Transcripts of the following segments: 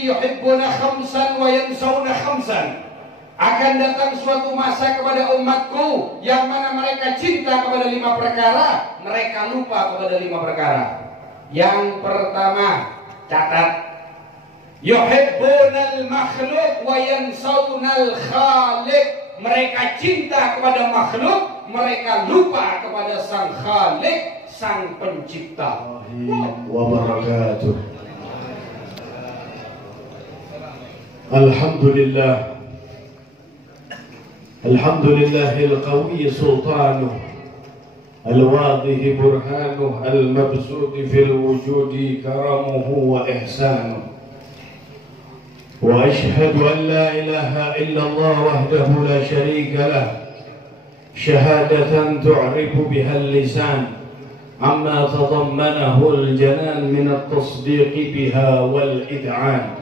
ummati yuhibbuna khamsan wa yansawna khamsan. Akan datang suatu masa kepada umatku yang mana mereka cinta kepada 5 perkara, mereka lupa kepada 5 perkara. Yang pertama, catat, yuhibbunal makhluk wa yansawnal khaliq. Mereka cinta kepada makhluk, mereka lupa kepada sang khaliq, sang pencipta. Wabarakatuh. Alhamdulillah. Alhamdulillahil qawi sultanuh, al-wadih burhanuh, al-mabsut fil wujudi karamuhu wa ihsanuh. Wa ashhadu an la ilaha illallah wahdahu la sharika lah, shahadatan tu'rifu biha al-lisan amma tadammanahu al-janan min at-tasdiq biha wal-id'an.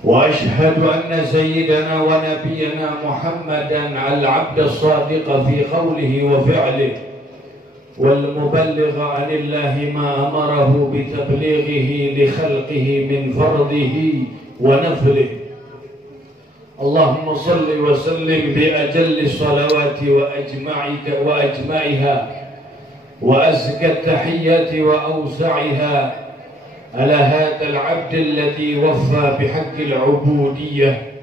وأشهد أن سيدنا ونبينا محمدا العبد الصادق في قوله وفعله والمبلغ عن الله ما أمره بتبليغه لخلقه من فرضه ونفله. اللهم صل وسلم بأجل الصلوات وأجمعها وأزكى التحيات وأوسعها على هذا العبد الذي وفى بحق العبودية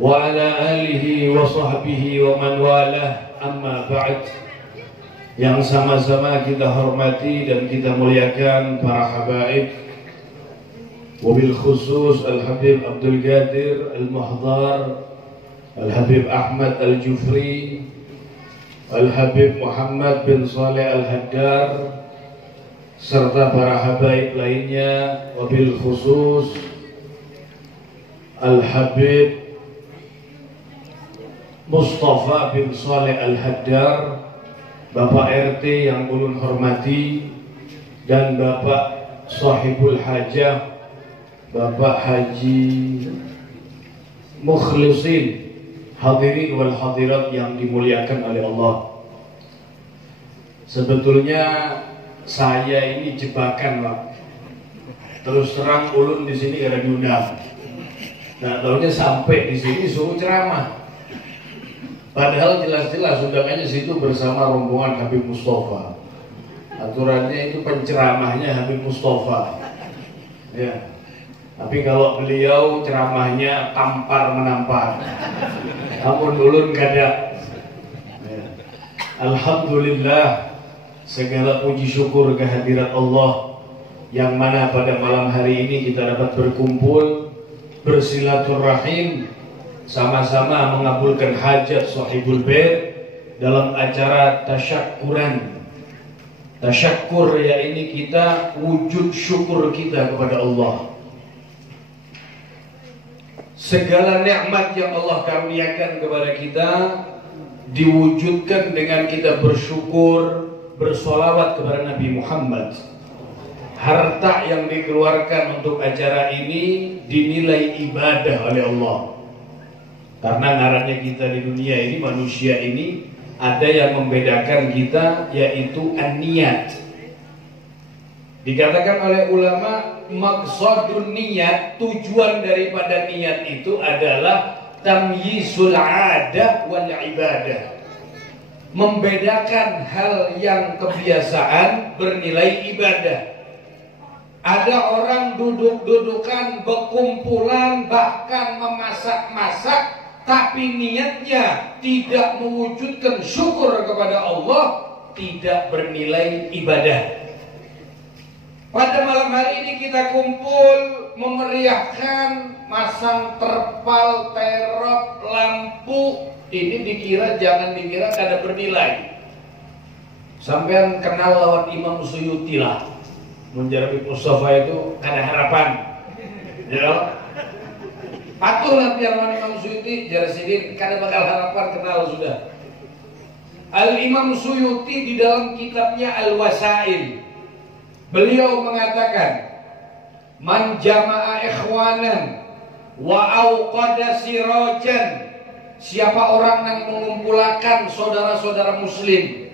وعلى آله وصحبه ومن والاه. Amma ba'd. Yang sama-sama kita hormati dan kita muliakan para habaib, wabil khusus Al-Habib Abdul Qadir Al-Muhdar, Al-Habib Ahmad Al-Jufri, Al-Habib Muhammad bin Saleh Al-Haddar, serta para habaib lainnya, wabil khusus Al-Habib Mustafa bin Saleh Al-Haddar, Bapak RT yang ulun hormati, dan Bapak Sahibul Hajah, Bapak Haji Mukhlisin, hadirin wal hadirat yang dimuliakan oleh Allah. Sebetulnya saya ini jebakan, Pak. Terus terang ulun di sini ada diundang. Nah, tahunya sampai di sini suruh ceramah. Padahal jelas-jelas undangannya situ bersama rombongan Habib Mustafa. Aturannya itu penceramahnya Habib Mustafa. Ya. Tapi kalau beliau ceramahnya tampar menampar. Namun ulun kada. Ya. Alhamdulillah. Segala puji syukur kehadirat Allah yang mana pada malam hari ini kita dapat berkumpul, bersilaturahim, sama-sama mengabulkan hajat sahibul bait dalam acara tasyakkuran. Tasyakkur ya ini kita wujud syukur kita kepada Allah. Segala nikmat yang Allah karuniakan kepada kita diwujudkan dengan kita bersyukur, bersolawat kepada Nabi Muhammad. Harta yang dikeluarkan untuk acara ini dinilai ibadah oleh Allah. Karena ngarannya kita di dunia ini, manusia ini, ada yang membedakan kita, yaitu an-niyat. Dikatakan oleh ulama, maqsadun niyat, tujuan daripada niat itu adalah tamyizul adah wal ibadah. Membedakan hal yang kebiasaan bernilai ibadah. Ada orang duduk-dudukan, berkumpulan, bahkan memasak-masak, tapi niatnya tidak mewujudkan syukur kepada Allah, tidak bernilai ibadah. Pada malam hari ini kita kumpul memeriahkan, masang terpal, terop, lampu. Ini dikira, jangan dikira kada bernilai. Sampean kenal lawan Imam Suyuti lah. Menjadi Mustafa itu kada harapan. Ya. Patuhlah biar lawan Imam Suyuti, jar sidin kada bakal harapan, kenal sudah. Al-Imam Suyuti di dalam kitabnya Al-Wasail, beliau mengatakan, man jama'a ikhwanan wa auqada sirajan, siapa orang yang mengumpulkan saudara-saudara muslim,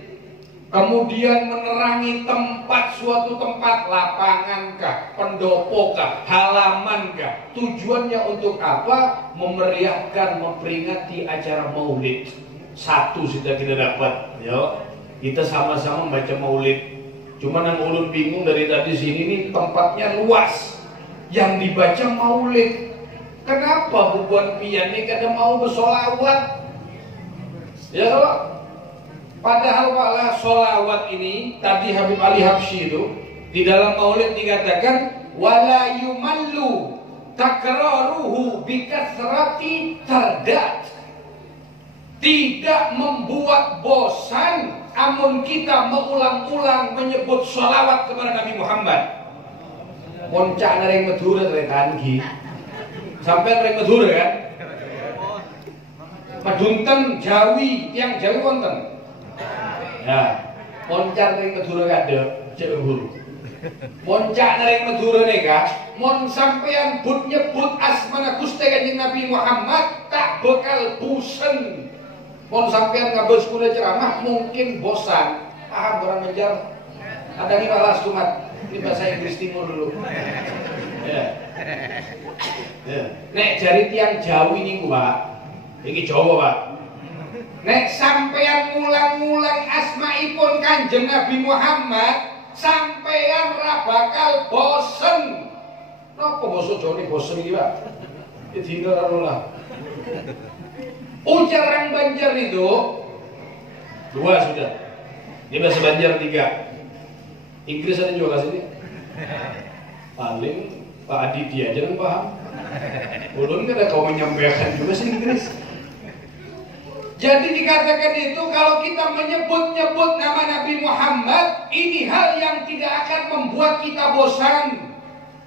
kemudian menerangi tempat, suatu tempat, lapangan kah, pendopo kah, halaman kah. Tujuannya untuk apa? Memeriahkan, memperingati acara maulid. Satu sudah kita dapat, ya. Kita sama-sama baca maulid. Cuma yang ulun bingung dari tadi sini nih, tempatnya luas, yang dibaca maulid. Kenapa bubuan pian ini kada mau bersolawat? Ya kalau padahal wala solawat ini tadi Habib Ali Habsyi itu di dalam maulid dikatakan wala yumallu takraruhu bikathrati tardat. Tidak membuat bosan amun kita mengulang-ulang menyebut solawat kepada Nabi Muhammad. Moncak dari Madura dari Tanggi sampai dari Madura kan? Padunten Jawi, tiang Jawi wonten. Ya, moncak dari Madura kada, cek guru. Moncak dari Madura neka, mon sampean but nyebut asmana Gusti Kanjeng Nabi Muhammad tak bakal bosan. Mon sampean ngabel sekolah ceramah mungkin bosan. Paham orang ngejar? Ada nih balas kumat. Ini bahasa Inggris Timur dulu. Ya. Ya. Nek jari tiang Jawi nih gua. Iki Jawa, Pak. Nek sampean ngulang-ngulang asmaipun Kanjeng Nabi Muhammad, sampean ra bakal bosen. Napa basa Jawa ini bosen iki, Pak? Iki ora lah. Ucaran Banjar itu 2 sudah. Ini bahasa Banjar 3. Inggris ada juga sini. Paling Pak Aditya aja yang paham. Ulun kada kau menyampaikan juga sih Inggris. Jadi dikatakan itu kalau kita menyebut-nyebut nama Nabi Muhammad, ini hal yang tidak akan membuat kita bosan.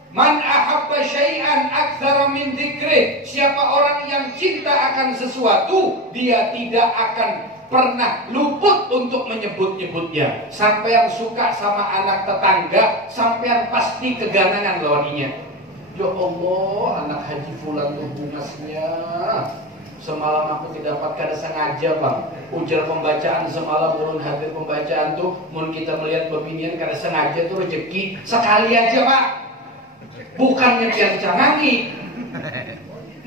Man ahabba syai'an aktsara min dzikri. Siapa orang yang cinta akan sesuatu, dia tidak akan pernah luput untuk menyebut-nyebutnya. Sampai yang suka sama anak tetangga, sampai yang pasti keganangan lawaninya. Ya Allah, anak Haji Fulan tuh bungasnya. Semalam aku tidak dapat kada sengaja bang. Ujar pembacaan semalam ulun hadir pembacaan tuh, mun kita melihat pembinian kada sengaja tuh rezeki sekali aja pak. Bukannya dia dicanangi.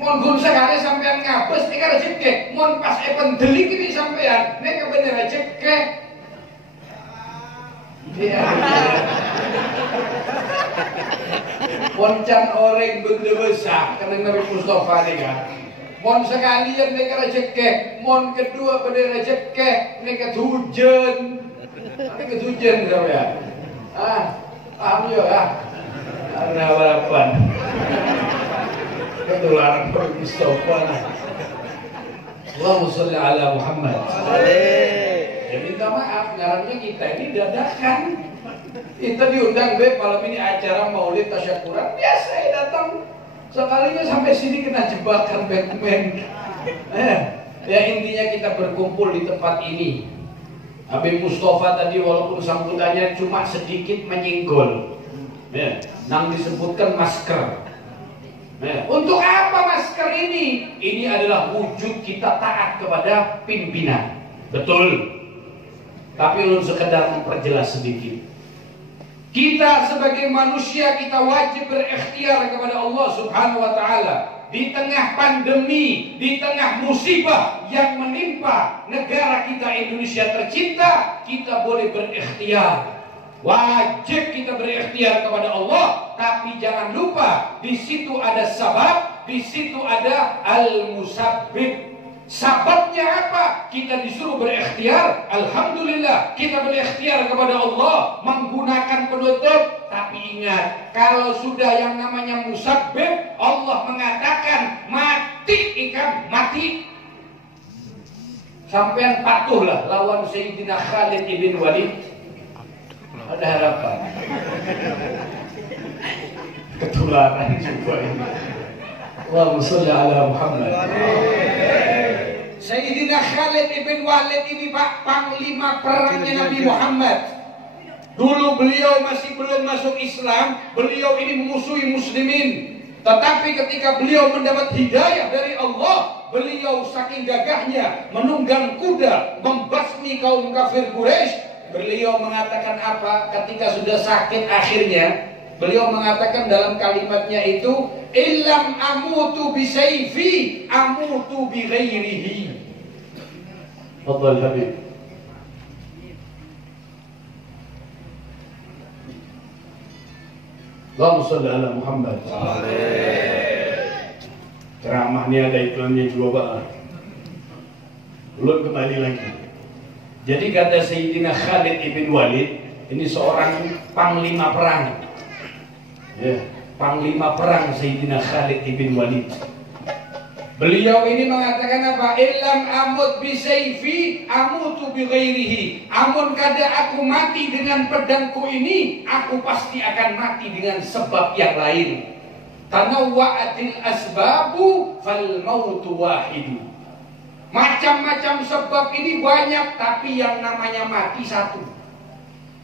Mun gun sekali sampean ngabes nih kada rezeki. Mun pas pendelik ini sampean, nih kebener rezeki. Iya. Poncan orang benda besar, karena Nabi Mustafa nih kan. Mon sekalian nek rezeki, mon kedua pada rezeki nek hujan. Nek hujan ya. Paham ya? Ada harapan. Ketularan Nabi Mustafa. Allahumma sholli ala Muhammad. Ya minta maaf, ngarannya kita ini dadakan. Kita diundang malam ini acara maulid tasyakuran, biasa ya datang. Sekalinya sampai sini kena jebakan Batman. Ya intinya kita berkumpul di tempat ini. Habib Mustafa tadi walaupun sambutannya cuma sedikit menyinggol. Nang disebutkan masker. Untuk apa masker ini? Ini adalah wujud kita taat kepada pimpinan. Betul. Tapi lu sekedar memperjelas sedikit. Kita sebagai manusia kita wajib berikhtiar kepada Allah Subhanahu wa taala di tengah pandemi, di tengah musibah yang menimpa negara kita Indonesia tercinta, kita boleh berikhtiar. Wajib kita berikhtiar kepada Allah, tapi jangan lupa di situ ada sabab, di situ ada al-musabbib. Sababnya apa? Kita disuruh berikhtiar. Alhamdulillah kita berikhtiar kepada Allah menggunakan penutup. Tapi ingat, kalau sudah yang namanya musabbib, Allah mengatakan mati ikan mati. Sampean patuhlah lawan Sayyidina Khalid ibn Walid. Ada harapan. Ketularan juga ini. Allahumma sholli ala Muhammad. Sayyidina Khalid ibn Walid ini Pak Panglima perangnya Nabi Muhammad. Dulu beliau masih belum masuk Islam, beliau ini memusuhi muslimin. Tetapi ketika beliau mendapat hidayah dari Allah, beliau saking gagahnya menunggang kuda membasmi kaum kafir Quraisy. beliau mengatakan apa ketika sudah sakit akhirnya? Beliau mengatakan dalam kalimatnya itu, illam amutu bisayfi amutu bi ghairihi. Fadhal Habib. Allahumma shalli ala Muhammad. Ceramah ini ada iklannya juga Pak. Belum kembali lagi. Jadi kata Sayyidina Khalid ibn Walid, ini seorang panglima perang. Ya, panglima perang Sayyidina Khalid ibn Walid. Beliau ini mengatakan apa? Illam amut bisayfi amutu bi ghairihi. Amun kada aku mati dengan pedangku ini, aku pasti akan mati dengan sebab yang lain. Tanawwa'atil asbabu fal mautu wahidu. Macam-macam sebab ini banyak, tapi yang namanya mati satu.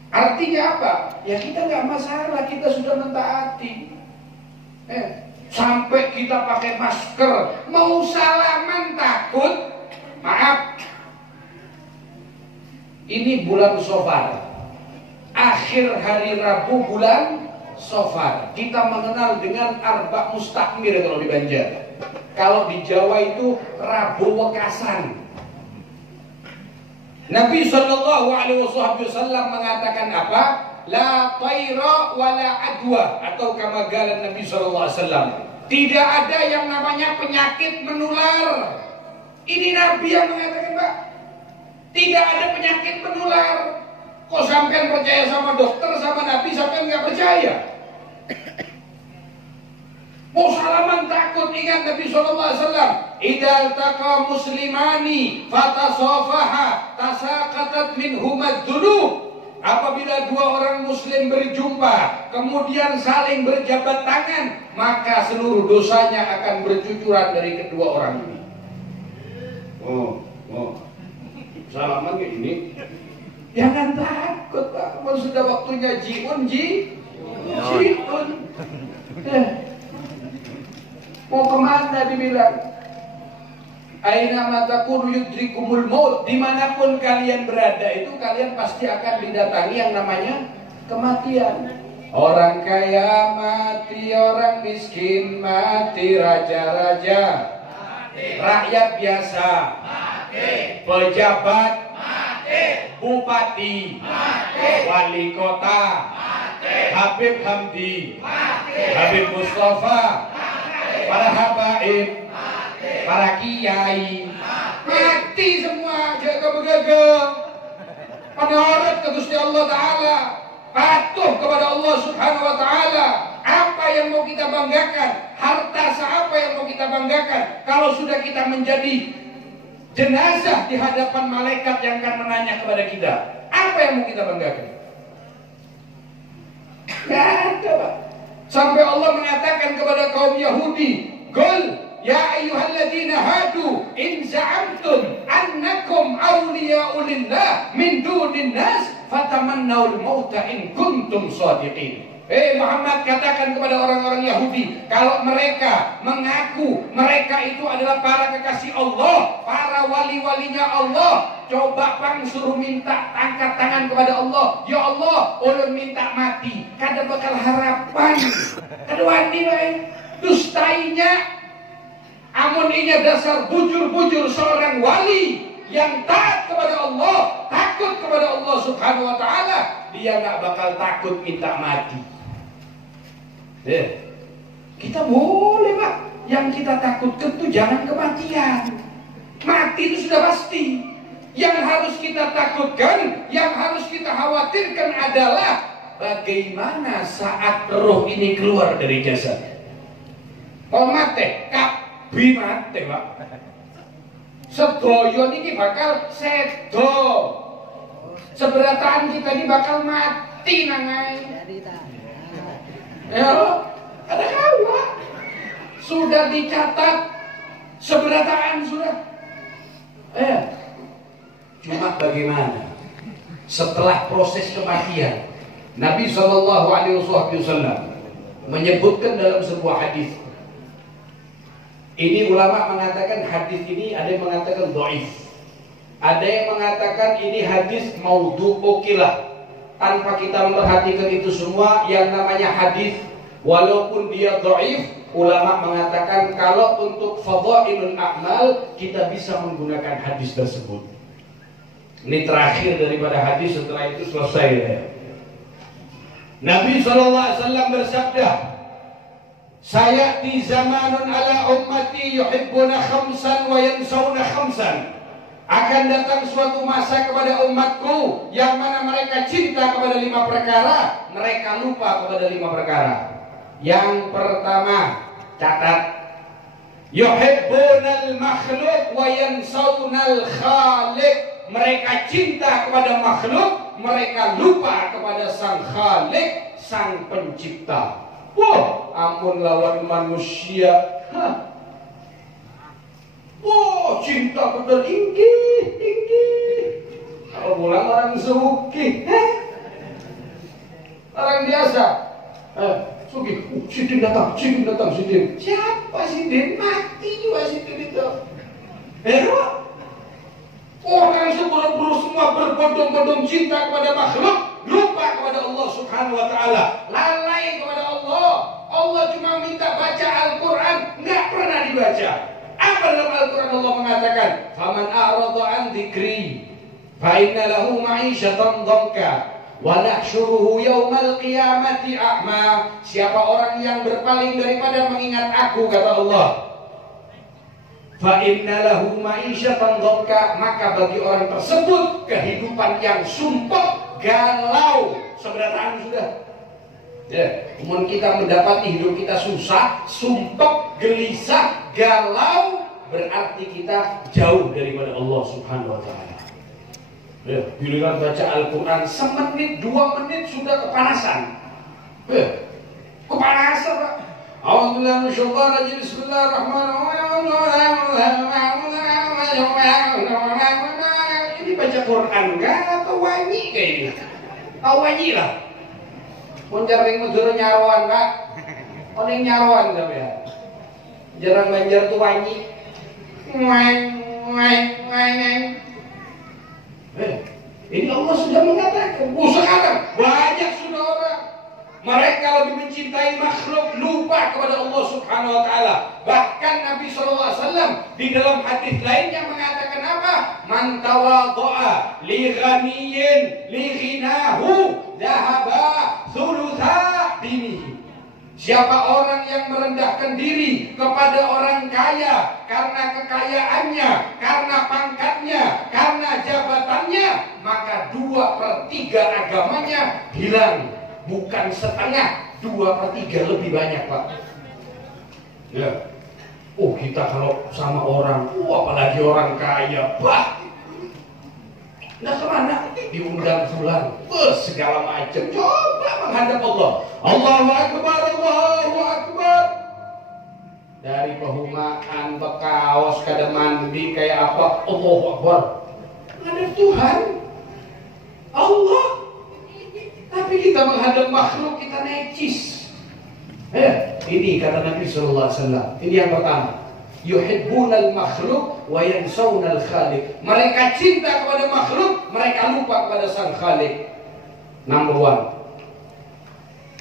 Artinya apa? Ya kita nggak masalah, kita sudah mentaati. Sampai kita pakai masker, mau salaman takut. Maaf, ini bulan Safar, akhir hari Rabu bulan Safar. Kita mengenal dengan Arba Mustakmir kalau di Banjar. Kalau di Jawa itu Rabu Wekasan. Nabi Shallallahu Alaihi Wasallam mengatakan apa? La tayra wa la adwa, atau kama qala Nabi Shallallahu Alaihi Wasallam. Tidak ada yang namanya penyakit menular. Ini Nabi yang mengatakan, Pak. Tidak ada penyakit menular. Kok sampean percaya sama dokter, sama Nabi, sampean nggak percaya? Mau salaman takut, ingat Nabi SAW. Idza taqa muslimani fatasafaha tasaqatat minhumad dzunub. Apabila dua orang muslim berjumpa kemudian saling berjabat tangan, maka seluruh dosanya akan bercucuran dari kedua orang ini. Salaman kayak ini. Jangan takut, Pak. Kalau sudah waktunya jiun. Mau kemana dibilang? Aina matakunu yudrikumul maut. Dimanapun kalian berada itu kalian pasti akan didatangi yang namanya kematian. Orang kaya mati, orang miskin mati, raja-raja, rakyat biasa, pejabat, bupati, wali kota, Habib Hamdi, Habib Mustafa, para habaib, para kiai, mati semua. Jaga begaga, menurut ke Gusti Allah Ta'ala, patuh kepada Allah Subhanahu Wa Ta'ala. Apa yang mau kita banggakan? Harta siapa yang mau kita banggakan? Kalau sudah kita menjadi jenazah di hadapan malaikat yang akan menanya kepada kita, apa yang mau kita banggakan? Gak ada, Pak. Sampai Allah mengatakan kepada kaum Yahudi, Qul ya ayyuhalladzina hadu in za'amtum annakum awliya'u lillah min dunin nas fatamannaul mauta in kuntum shadiqin. Muhammad, katakan kepada orang-orang Yahudi, kalau mereka mengaku mereka itu adalah para kekasih Allah, para wali-walinya Allah, coba bang suruh minta angkat tangan kepada Allah. Ya Allah, ulun minta mati, kada bakal harapan. Kedua ini dustainya. Amun inya dasar bujur-bujur seorang wali yang taat kepada Allah, takut kepada Allah Subhanahu Wa Ta'ala, dia nggak bakal takut minta mati. Kita boleh, Pak. Yang kita takutkan itu jangan kematian. Mati itu sudah pasti. Yang harus kita takutkan, yang harus kita khawatirkan adalah bagaimana saat roh ini keluar dari jasad. Mau mati, kabi mati, Pak. Sedoyo ini bakal sedo. Seberataan kita ini bakal mati nangai. Ya, ada kawa. Sudah dicatat seberataan sudah. Cuma bagaimana setelah proses kematian? Nabi Shallallahu Alaihi Wasallam menyebutkan dalam sebuah hadis. Ini ulama mengatakan hadis ini ada yang mengatakan dhaif. Ada yang mengatakan ini hadis maudhu, okelah. Tanpa kita memperhatikan itu semua, yang namanya hadis walaupun dia dhaif, ulama mengatakan kalau untuk fadhailul a'mal kita bisa menggunakan hadis tersebut. Ini terakhir daripada hadis, setelah itu selesai ya. Nabi SAW bersabda, sayati zamanun ala ummati yuhibbuna khamsan wa yansawna khamsan. Akan datang suatu masa kepada umatku yang mana mereka cinta kepada 5 perkara, mereka lupa kepada 5 perkara. Yang pertama, catat, yuhibbunal makhluk wa yansawnal khaliq. Mereka cinta kepada makhluk, mereka lupa kepada sang khaliq, sang pencipta. Wah, ampun lawan manusia. Wah, cinta kepada tinggi. Kalau pulang orang suki, orang biasa. Suki, Sidin datang. Sidin. Siapa Sidin? Mati juga Sidin itu. Orang seburu-buru semua berbondong-bondong cinta kepada makhluk, lupa kepada Allah Subhanahu wa Ta'ala, lalai kepada Allah. Allah cuma minta baca Al-Quran, nggak pernah dibaca. Apa dalam Al-Quran Allah mengatakan, faman a'rada an dzikri fa inna lahu ma'isyatan dhanka wa nahsyuruhu yaumal qiyamati a'ma. Siapa orang yang berpaling daripada mengingat aku, kata Allah, fa inna lahu ma'isyatan dhanka, maka bagi orang tersebut kehidupan yang sumpek, galau. Sebelah tangan sudah. Ya, kemudian kita mendapati hidup kita susah, sumpek, gelisah, galau, berarti kita jauh daripada Allah Subhanahu wa Ta'ala. Ya, giliran baca Al-Quran semenit, 2 menit sudah kepanasan. Ya, kepanasan Pak. Alhamdulillah, masyaallah, bismillahirrahmanirrahim. Ini baca Quran enggak atau wanyi kayak ini? Tahu wanyi lah. Mun jarang mudhur nyaruan Pak. Oning nyaruan tapi ya. Jarang Banjar tuh wanyi. Ini Allah sudah mengatakan, sekarang banyak sudah orang, mereka lebih mencintai makhluk, lupa kepada Allah Subhanahu wa Ta'ala. Bahkan Nabi SAW di dalam hadis lainnya mengatakan apa? Man tawadha'a li ghaniyin li ghinahu dhahaba thulutha dinihi. Siapa orang yang merendahkan diri kepada orang kaya karena kekayaannya, karena pangkatnya, karena jabatannya, maka 2/3 agamanya hilang. Bukan setengah, 2/3 lebih banyak Pak. Ya. Oh, kita kalau sama orang, apalagi orang kaya, bah, nah kemana? Diundang fulan, segala macam. Coba menghadap Allah. Allahu Akbar, Allahu Akbar. Dari pehumaan, bekaos, kada mandi kayak apa? Allahu Akbar. Menghadap Tuhan, Allah. Tapi kita menghadap makhluk, kita necis. Ini kata Nabi SAW. Ini yang pertama. Yuhibbunal makhluk wa yansawnal khaliq. Mereka cinta kepada makhluk, mereka lupa kepada sang khaliq. Number 1.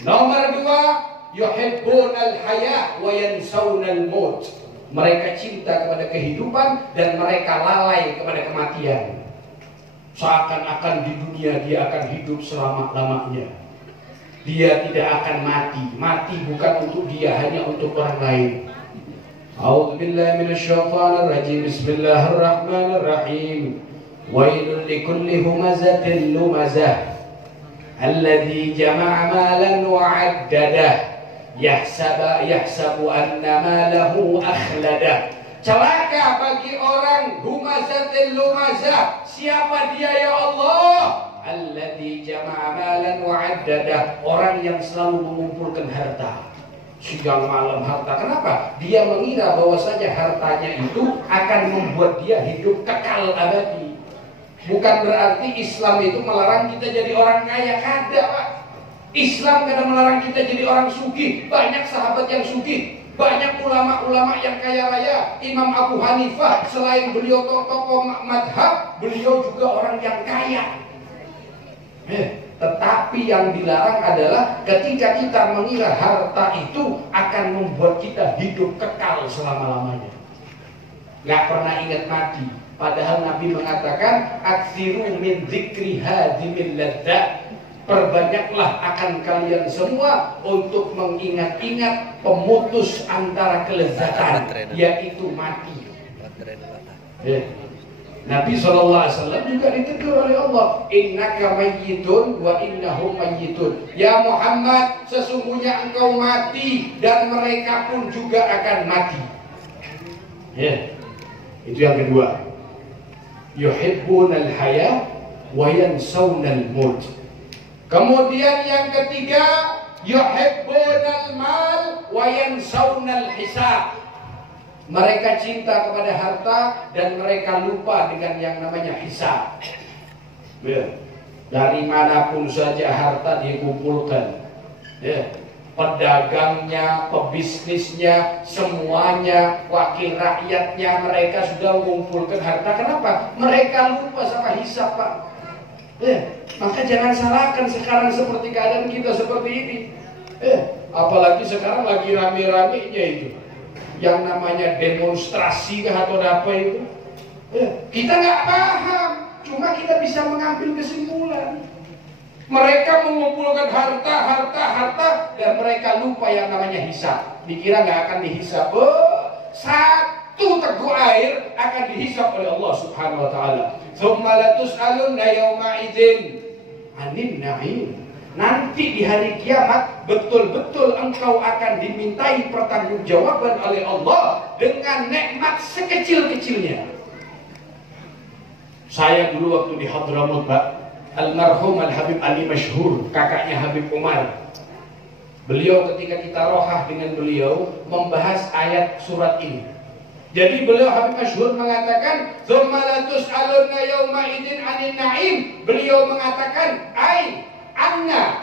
Nomor 2, yuhibbunal haya wa yansawnal maut. Mereka cinta kepada kehidupan dan mereka lalai kepada kematian. Seakan-akan di dunia dia akan hidup selama-lamanya. Dia tidak akan mati. Mati bukan untuk dia, hanya untuk orang lain. A'udzubillahi minasyaitonirrajim. Bismillahirrahmanirrahim. Wailul likulli humazatin lumazah alladzi jama'a malan wa 'addadah yahsabu anna malahu akhladah. Celaka bagi orang humazatin lumazah. Siapa dia ya Allah? Alladzi jama'a malan wa 'addadah. Orang yang selalu mengumpulkan harta. Siang malam harta. Kenapa? Dia mengira bahwasanya hartanya itu akan membuat dia hidup kekal abadi. Bukan berarti Islam itu melarang kita jadi orang kaya, kada Pak. Islam kadang melarang kita jadi orang sugih. Banyak sahabat yang sugih. Banyak ulama-ulama yang kaya raya. Imam Abu Hanifah selain beliau tokoh madhab, beliau juga orang yang kaya. Tetapi yang dilarang adalah ketika kita mengira harta itu akan membuat kita hidup kekal selama-lamanya, gak pernah ingat mati. Padahal Nabi mengatakan aksiru min dzikri hadimil ladzat, perbanyaklah akan kalian semua untuk mengingat-ingat pemutus antara kelezatan, yaitu mati. Nabi SAW juga ditegur oleh Allah, innaka mayyitun wa innahum mayyitun. Ya Muhammad, sesungguhnya engkau mati dan mereka pun juga akan mati. Itu yang kedua. Yuhibbunal haya wa yansawunal maut. Kemudian yang ketiga, yuhibbunal mal wa yansawunal hisab. Mereka cinta kepada harta dan mereka lupa dengan yang namanya hisab. Dari manapun saja harta dikumpulkan, pedagangnya, pebisnisnya, semuanya, wakil rakyatnya, mereka sudah mengumpulkan harta. Kenapa? Mereka lupa sama hisab, Pak. Maka jangan salahkan sekarang seperti keadaan kita seperti ini. Apalagi sekarang lagi rame-ramenya itu yang namanya demonstrasi atau apa itu. Kita nggak paham, cuma kita bisa mengambil kesimpulan. Mereka mengumpulkan harta, dan mereka lupa yang namanya hisab. Dikira nggak akan dihisab. Satu teguk air akan dihisab oleh Allah Subhanahu Wa Taala. Tsumma latus'alunna yawma idzin 'anin na'im. Nanti di hari kiamat betul-betul engkau akan dimintai pertanggungjawaban oleh Allah dengan nikmat sekecil-kecilnya. Saya dulu waktu di Hadramut, Pak, almarhum Al-Habib Ali Masyhur, kakaknya Habib Umar. Beliau ketika kita rohah dengan beliau membahas ayat surat ini. Jadi beliau Habib Masyhur mengatakan, "Tsumma latus'alunna yawma idzin 'anin na'im." Beliau mengatakan, anna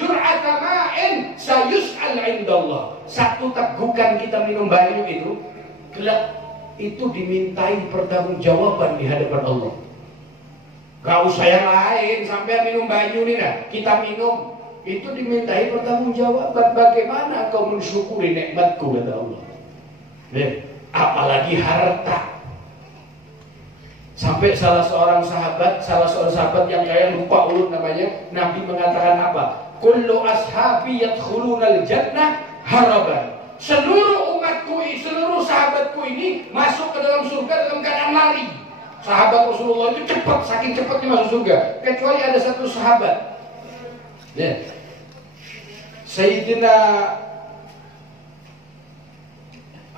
jur'ata ma'in sayus'al 'indallah. Satu tegukan kita minum banyu itu, kelak itu dimintai pertanggungjawaban di hadapan Allah. Gak usah yang lain, sampai minum banyu nih, nah, kita minum itu dimintai pertanggungjawaban. Bagaimana kau mensyukuri nikmatku, kata Allah. Apalagi harta. Sampai salah seorang sahabat yang kaya, lupa ulun namanya, Nabi mengatakan apa? Kullu ashabi yadkhulunal jannah haraban. Seluruh umatku, seluruh sahabatku ini masuk ke dalam surga dalam keadaan lari. Sahabat Rasulullah itu cepat, saking cepatnya masuk surga. Kecuali ada satu sahabat, Sayyidina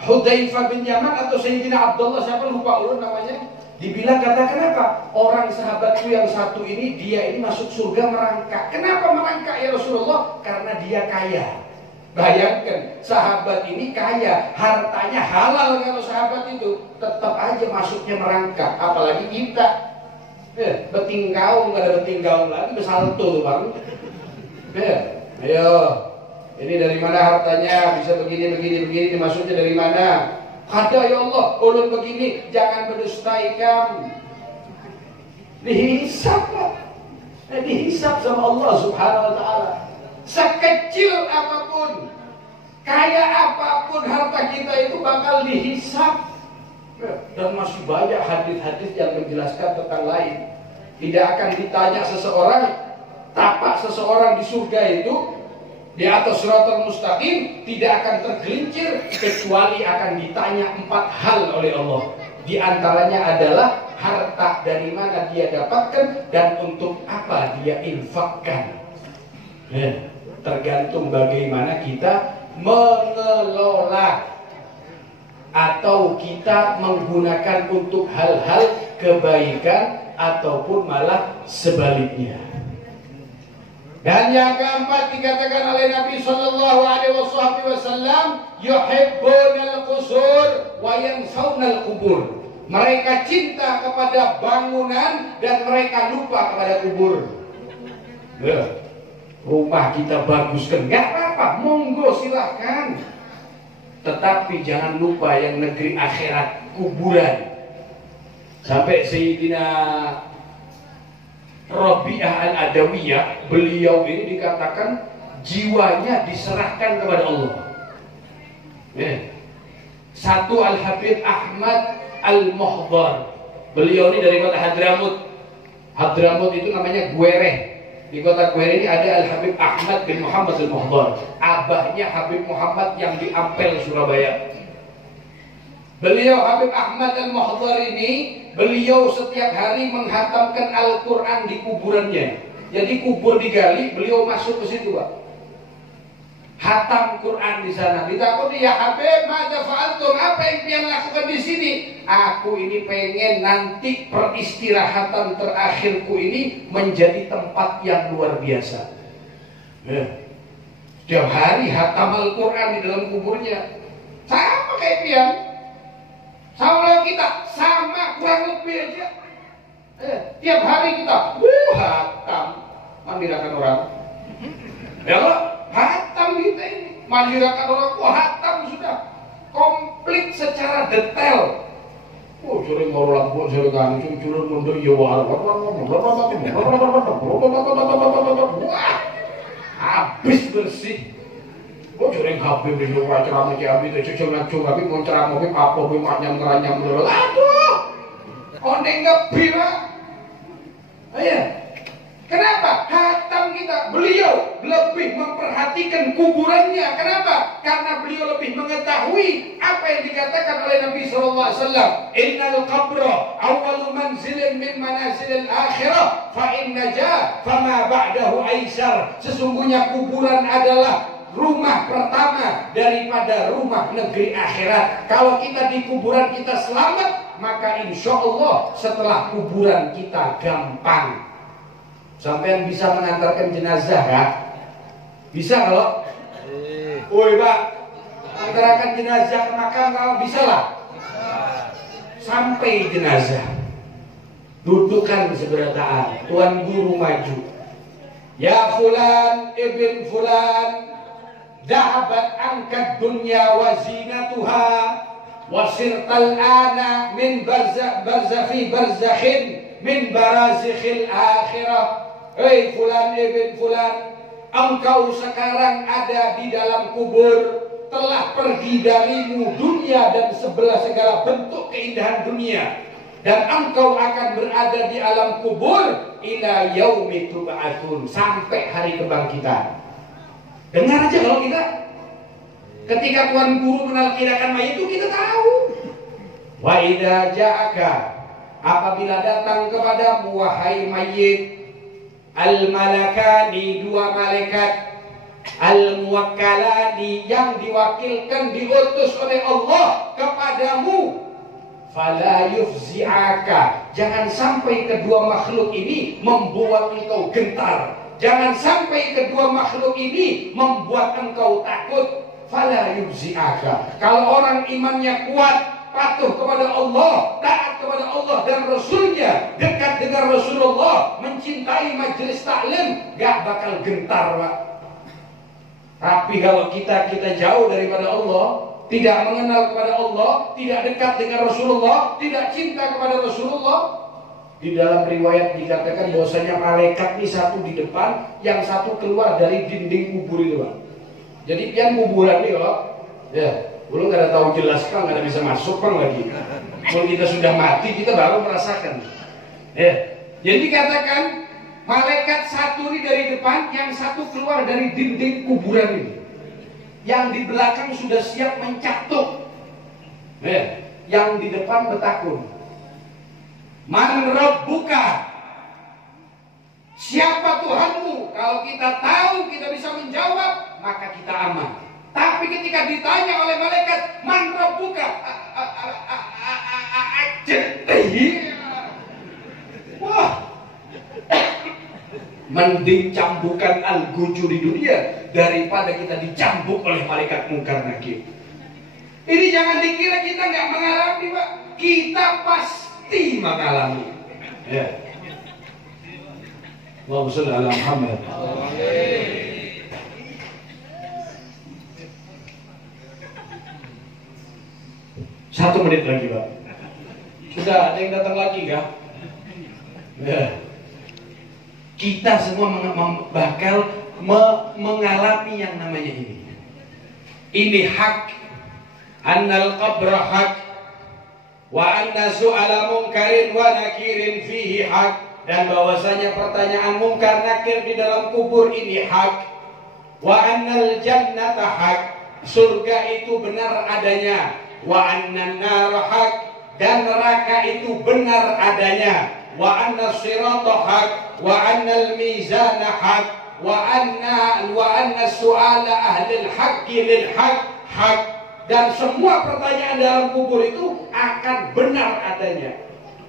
Hudzaifah bin Yaman atau Sayyidina Abdullah, siapa lupa ulun namanya. Dibilang, kata kenapa orang sahabatku yang satu ini, dia ini masuk surga merangkak. Kenapa merangkak ya Rasulullah? Karena dia kaya. Bayangkan, sahabat ini kaya, hartanya halal. Kalau sahabat itu tetap aja masuknya merangkak. Apalagi kita, beting gaung, nggak ada beting gaung lagi, bersalto tuh bang. Ayo, ini dari mana hartanya? Bisa begini, masuknya dari mana? Ada ya Allah, ulun begini, jangan berdustai kamu. Dihisab lah, dihisab sama Allah Subhanahu Wa Taala. Sekecil apapun, kaya apapun harta kita itu bakal dihisab. Dan masih banyak hadis-hadis yang menjelaskan tentang lain. Tidak akan ditanya seseorang, tapak seseorang di surga itu di atas Shiratal Mustaqim tidak akan tergelincir kecuali akan ditanya 4 hal oleh Allah. Di antaranya adalah harta dari mana dia dapatkan dan untuk apa dia infakkan. Tergantung bagaimana kita mengelola atau kita menggunakan untuk hal-hal kebaikan ataupun malah sebaliknya. Dan yang keempat dikatakan oleh Nabi Sallallahu Alaihi Wasallam, yuhibbunal qusur wa yansawunal qubur. Mereka cinta kepada bangunan dan mereka lupa kepada kubur. Rumah kita baguskan, nggak apa-apa, monggo silahkan. Tetapi jangan lupa yang negeri akhirat, kuburan. Sampai Sayyidina Rabi'ah Al-Adawiyah, beliau ini dikatakan jiwanya diserahkan kepada Allah. Satu Al-Habib Ahmad Al-Muhdar, beliau ini dari kota Hadramut. Hadramut itu namanya Guereh. Di kota Guereh ini ada Al-Habib Ahmad bin Muhammad Al-Muhdar, abahnya Habib Muhammad yang di Ampel, Surabaya. Beliau Habib Ahmad Al-Muhdar ini, beliau setiap hari menghatamkan Al-Quran di kuburannya. Jadi kubur digali, beliau masuk ke situ, Pak. Hatam Quran di sana. Ditakuti, ya Habib, mada fa'altum, apa yang kalian lakukan di sini? Aku ini pengen nanti peristirahatan terakhirku ini menjadi tempat yang luar biasa. Setiap hari hatam Al-Quran di dalam kuburnya. Sama kayak pian. Sama kita, sama kurang lebih aja. Tiap hari kita, hatam. Mandirakan orang. Ya Allah, hatam kita ini. Mandirakan orang, hatam sudah. Komplit secara detail. Sering mau lampu, sering kancung, curun mundur, ya wah. Habis bersih. Sering habis di luar ceramah habis itu cucul ngacung habis mau ceramah habis apa habis manyam ngeranyam dulu. Aduh, ondeng ngebi Pak. Ayo, kenapa? Hatam kita, beliau lebih memperhatikan kuburannya. Kenapa? Karena beliau lebih mengetahui apa yang dikatakan oleh Nabi SAW. Innal qabra awwalu manzilin min manazilil akhirah, fa in najah fama ba'dahu aisar. Sesungguhnya kuburan adalah rumah pertama daripada rumah negeri akhirat. Kalau kita di kuburan kita selamat, maka insya Allah setelah kuburan kita gampang. Sampai bisa mengantarkan jenazah kan? Bisa kalau? Woi Pak, mengantarkan jenazah ke makam kalau bisa lah. Sampai jenazah, dudukkan seberataan. Tuan guru maju. Ya fulan ibn fulan, dahabat angkat dunya wa zinatuha wasirtal ana min barzakhi barzakhin min barazikhil akhirah. Hei fulan ibn fulan, engkau sekarang ada di dalam kubur, telah pergi darimu dunia dan segala bentuk keindahan dunia, dan engkau akan berada di alam kubur ila yaumi tub'atsun, sampai hari kebangkitan. Dengar aja kalau kita ketika Tuan Guru menalkinakan mayit itu kita tahu. Wa idza ja'aka, apabila datang kepadamu wahai mayit, al-malakani, dua malaikat, al-muwakkalani, yang diwakilkan diutus oleh Allah kepadamu, fala yufzi'aka, jangan sampai kedua makhluk ini membuat engkau gentar. Jangan sampai kedua makhluk ini membuat engkau takut. Fala yufzi'aka. Kalau orang imannya kuat, patuh kepada Allah, taat kepada Allah dan Rasulnya, dekat dengan Rasulullah, mencintai majelis taklim, gak bakal gentar Pak. Tapi kalau kita jauh daripada Allah, tidak mengenal kepada Allah, tidak dekat dengan Rasulullah, tidak cinta kepada Rasulullah. Di dalam riwayat dikatakan bahwasanya malaikat ini satu di depan, yang satu keluar dari dinding kubur itu Pak. Jadi pian kuburan nih kalau ya, belum nggak ada tahu jelas kan, nggak ada bisa masuk kan lagi. Kalau kita sudah mati kita baru merasakan. Ya, jadi dikatakan malaikat satu ini dari depan, yang satu keluar dari dinding kuburan ini. Yang di belakang sudah siap mencatuk. Ya, yang di depan bertakun. Man rabbuka, siapa Tuhanmu? Kalau kita tahu, kita bisa menjawab, maka kita aman. Tapi ketika ditanya oleh malaikat, man rabbuka, wah, mending cambukan al-guju di dunia daripada kita dicambuk oleh malaikat mungkar nakir. Ini jangan dikira kita nggak mengalami Pak, kita pasti mengalami. Ya. Allahumma shalli ala Muhammad. 1 menit lagi, Pak. Sudah ada yang datang lagi kah? Ya. Kita semua bakal mengalami yang namanya ini. Ini hak. Annal qabra hak. Wa anna su'ala munkarin wa nakirin fihi hak. Dan bahwasanya pertanyaan mungkar nakir di dalam kubur ini hak. Wa annal jannata hak. Surga itu benar adanya. Wa annan nar hak. Dan neraka itu benar adanya. Wa anna sirata hak. Wa annal mizana hak. Wa anna su'ala ahlil haqqi lil haq hak. Dan semua pertanyaan dalam kubur itu akan benar adanya.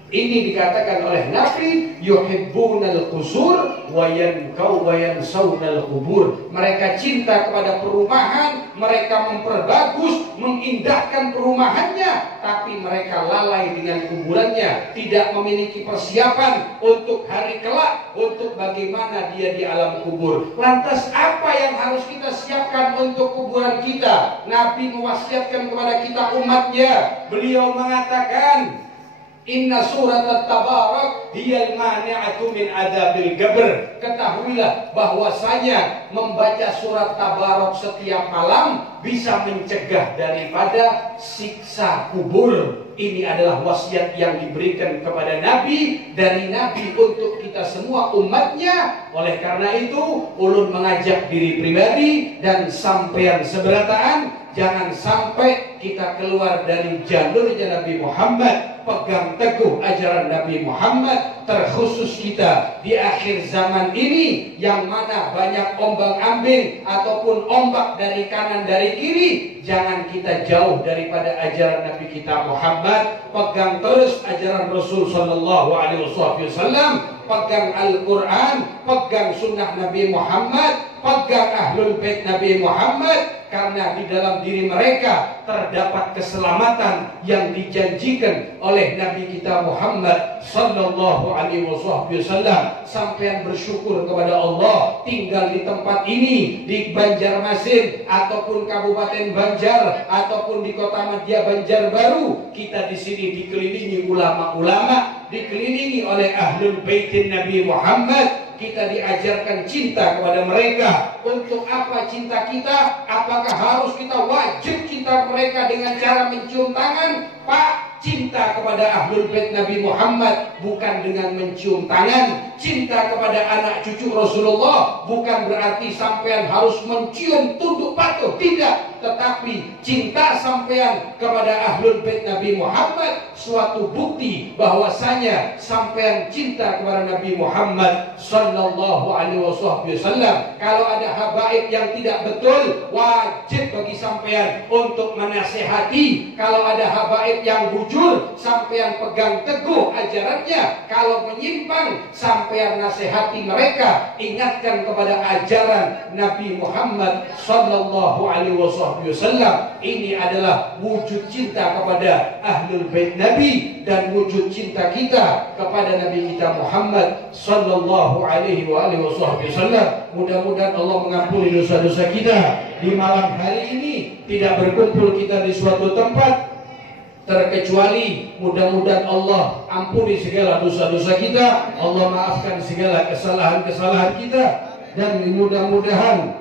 Ini dikatakan oleh Nabi, yuhibbunal qusur wa yansawnal qubur. Mereka cinta kepada perumahan, mereka memperbagus, mengindahkan perumahannya, tapi mereka lalai dengan kuburannya, tidak memiliki persiapan untuk hari kelak, untuk bagaimana dia di alam kubur. Lantas apa yang harus kita siapkan untuk kuburan kita? Nabi mewasiatkan kepada kita umatnya. Beliau mengatakan, Inna surat at-tabarak hiyal mani'atu min adzabil qabr. Ketahuilah bahwasanya membaca surat tabarak setiap malam bisa mencegah daripada siksa kubur. Ini adalah wasiat yang diberikan kepada Nabi dari Nabi untuk kita semua umatnya. Oleh karena itu, ulun mengajak diri pribadi dan sampean seberataan, jangan sampai kita keluar dari jalurnya Nabi Muhammad. Pegang teguh ajaran Nabi Muhammad, terkhusus kita di akhir zaman ini yang mana banyak ombang-ambing ataupun ombak dari kanan dari kiri. Jangan kita jauh daripada ajaran Nabi kita Muhammad. Pegang terus ajaran Rasul sallallahu alaihi wasallam, pegang Al-Quran, pegang sunnah Nabi Muhammad, pegang Ahlul Bait Nabi Muhammad. Karena di dalam diri mereka terdapat keselamatan yang dijanjikan oleh Nabi kita Muhammad sallallahu alaihi wasallam. Sampean bersyukur kepada Allah tinggal di tempat ini, di Banjarmasin ataupun Kabupaten Banjar ataupun di Kota Madya Banjarbaru. Kita di sini dikelilingi ulama-ulama, dikelilingi oleh Ahlul Baitin Nabi Muhammad. Kita diajarkan cinta kepada mereka. Untuk apa cinta kita? Apakah harus kita wajib cinta mereka dengan cara mencium tangan? Pak, cinta kepada Ahlul Bait Nabi Muhammad bukan dengan mencium tangan. Cinta kepada anak cucu Rasulullah bukan berarti sampean harus mencium tunduk patuh, tidak. Tetapi cinta sampean kepada Ahlul Bait Nabi Muhammad suatu bukti bahwasanya sampean cinta kepada Nabi Muhammad sallallahu alaihi wasallam. Kalau ada habaib yang tidak betul, wajib bagi sampean untuk menasihati. Kalau ada habaib yang bujur, sampean pegang teguh ajarannya. Kalau menyimpang, sampean nasihati mereka. Ingatkan kepada ajaran Nabi Muhammad sallallahu alaihi wasallam. Ini adalah wujud cinta kepada Ahlul Bait Nabi dan wujud cinta kita kepada Nabi kita Muhammad sallallahu alaihi wasallam. Mudah-mudahan Allah mengampuni dosa-dosa kita. Di malam hari ini tidak berkumpul kita di suatu tempat terkecuali mudah-mudahan Allah ampuni segala dosa-dosa kita, Allah maafkan segala kesalahan-kesalahan kita, dan mudah-mudahan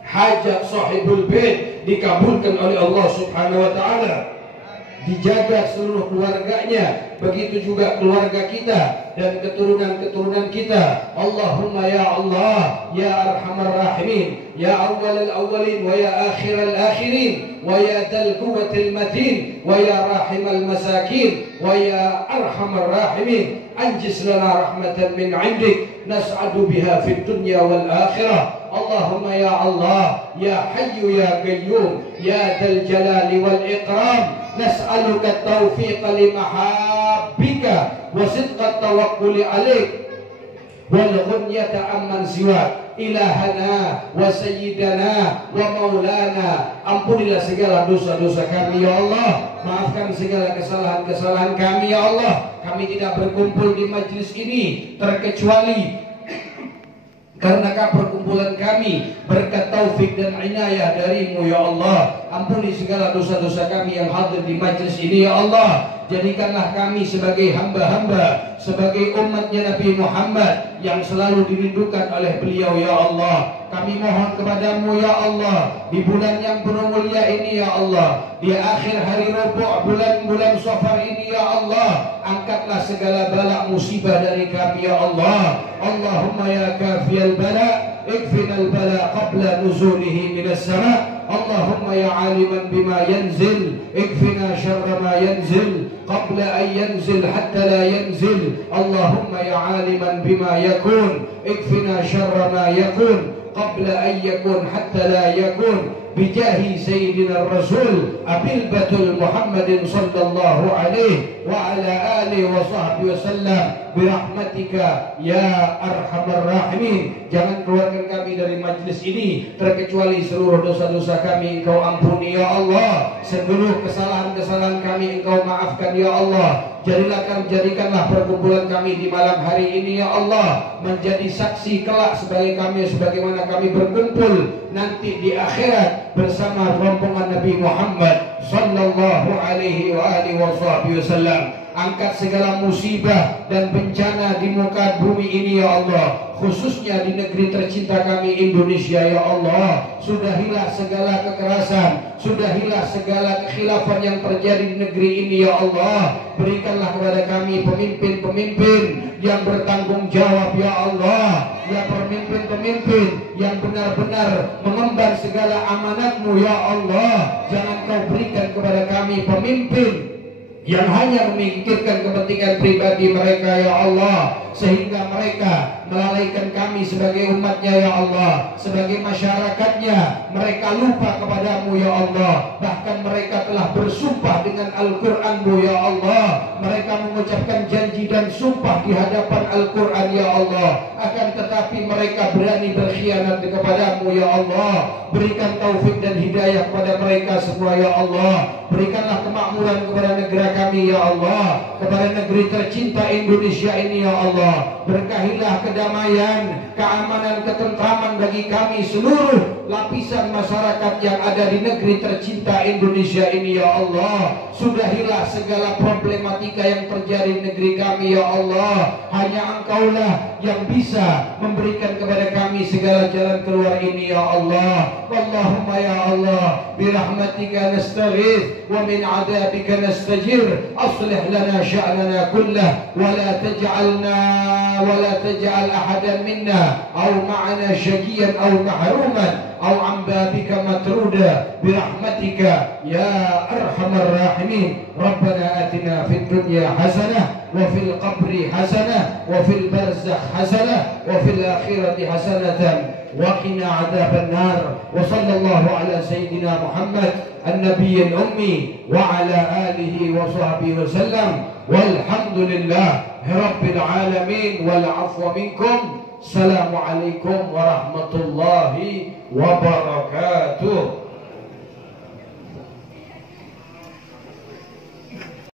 hajat sahibul bait dikabulkan oleh Allah Subhanahu wa taala. Dijaga seluruh keluarganya, begitu juga keluarga kita dan keturunan-keturunan kita. Allahumma ya Allah, ya arhamar rahimin, ya awwalal awwalin wa ya akhiral akhirin, wa ya dzal quwwatil matin, wa ya rahimal masakin, wa ya arhamar rahimin. Anjis lana rahmatan min 'indik nas'adu biha fid dunya wal akhirah. Allahumma ya Allah, ya hayyu ya qayyum, ya dzal jalali wal ikram. نسألك التوفيق لمحابك وصدق التوكل عليك والغنية عمن سواك إلهنا وسيدنا ومولانا. Ampunilah segala dosa-dosa kami ya Allah, maafkan segala kesalahan-kesalahan kami ya Allah. Kami tidak berkumpul di majlis ini terkecuali Karenakah perkumpulan kami berkat taufik dan inayah darimu ya Allah. Ampuni segala dosa-dosa kami yang hadir di majlis ini ya Allah. Jadikanlah kami sebagai hamba-hamba, sebagai umatnya Nabi Muhammad yang selalu dirindukan oleh beliau ya Allah. Kami mohon kepadamu ya Allah, di bulan yang penuh mulia ini ya Allah, di akhir hari Rabu' bulan-bulan Safar ini ya Allah, angkatlah segala bala musibah dari kami ya Allah. Allahumma ya kafiyal bala, ikfinal bala qabla nuzulihi minas sama'. Allahumma ya aliman bima yanzil, ikfina syarra ma yanzil qabla an yanzil hatta la yanzil. Allahumma ya aliman bima yakun, ikfina syarra ma yakun qabla an yakun hatta la yakun. Bijahi Sayyidina Rasul Abil Batul Muhammadin sallallahu alaihi wa ala alihi wa sahbihi wasallam birahmatika ya arhamar rahimin. Jangan keluarkan kami dari majlis ini terkecuali seluruh dosa-dosa kami Engkau ampuni ya Allah. Seluruh kesalahan-kesalahan kami Engkau maafkan ya Allah. Jadikanlah perkumpulan kami di malam hari ini ya Allah menjadi saksi kelak sebagai kami, sebagaimana kami berkumpul nanti di akhirat bersama rombongan Nabi Muhammad sallallahu alaihi wa alihi wasallam. Angkat segala musibah dan bencana di muka bumi ini ya Allah, khususnya di negeri tercinta kami Indonesia ya Allah. Sudahilah segala kekerasan, sudahilah segala kekhilafan yang terjadi di negeri ini ya Allah. Berikanlah kepada kami pemimpin-pemimpin yang bertanggung jawab ya Allah, ya pemimpin-pemimpin yang benar-benar mengemban segala amanat-Mu ya Allah. Jangan Kau berikan kepada kami pemimpin yang hanya memikirkan kepentingan pribadi mereka ya Allah, sehingga mereka melalaikan kami sebagai umatnya ya Allah, sebagai masyarakatnya. Mereka lupa kepadamu ya Allah. Bahkan mereka telah bersumpah dengan Al-Quran-Mu ya Allah. Mereka mengucapkan janji dan sumpah di hadapan Al-Quran ya Allah. Akan tetapi mereka berani berkhianat kepadamu ya Allah. Berikan taufik dan hidayah kepada mereka semua ya Allah. Berikanlah kemakmuran kepada negara kami ya Allah, kepada negeri tercinta Indonesia ini ya Allah. Berkahilah kedamaian, keamanan, ketentraman bagi kami seluruh lapisan masyarakat yang ada di negeri tercinta Indonesia ini ya Allah. Sudahilah segala problematika yang terjadi di negeri kami ya Allah. Hanya Engkaulah yang bisa memberikan kepada kami segala jalan keluar ini ya Allah. Allahumma ya Allah, birahmatika nastaghith wa min adabika nastajir. Aslih lana sya'nana kullah wa la taj'al ahadan minna aw ma'ana syaqiyan aw mahruman aw an babika matruda birahmatika ya arhamar rahimin. Rabbana atina fid dunya hasanah wa fil qabri hasanah wa fil barzakh hasanah wa fil akhirati hasanatan wa qina adzaban nar. Wa sallallahu ala sayyidina Muhammad an-nabiy al-ummi wa ala alihi wa sahbihi wasallam walhamdulillahi rabbil alamin wal 'afwa minkum. Assalamualaikum warahmatullahi wabarakatuh.